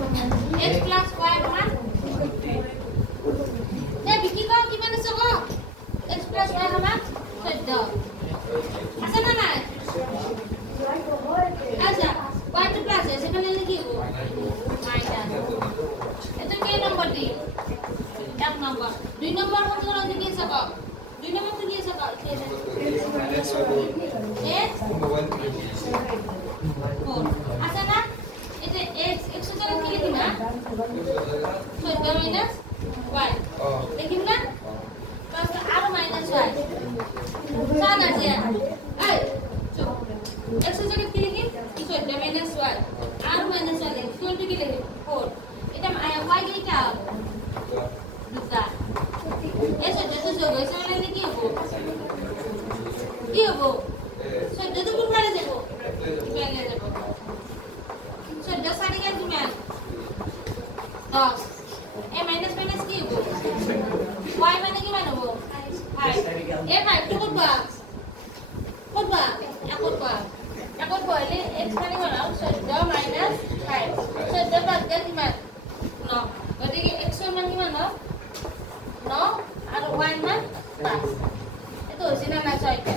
x plus y সমান তে বিকি কও কিমান আছে কও x plus y সমান 14 আছে না নাই আচ্ছা y to plus আছে সেখানে কি হবে মাইনাস এটা কে নম্বর দি এক নম্বর দুই নম্বর কত করে কি আছে কও দুই নম্বর কি আছে কও x 4 আছে না এটা x x এর জায়গায় কি লিখি না 14 minus y লিখিম না প্লাস আর মাইনাস y সান আছে এই x এর জায়গায় কি লিখি 14 minus y আর মাইনাস y লিখি 20 কি লিখি 4 এটা y কি এটা দুটা এসে যেতে যোগ এসে মানে কি হবো কি হবো সদ্য তো কোন পারে যাব বেলে যাব সদ্য সারি গেল তুমি 10 এ মাইনাস মাইনাস কি হবো y মানে কি মানে হবো 5 এ 5 তো করবা এখন বলে x মানে বানাও সদ্য মাইনাস 5 সদ্য বাদ গেল কি মান 9 গতিকে x এর মান কি মান 9 আর y মান 5 এতো হইছে না 6টা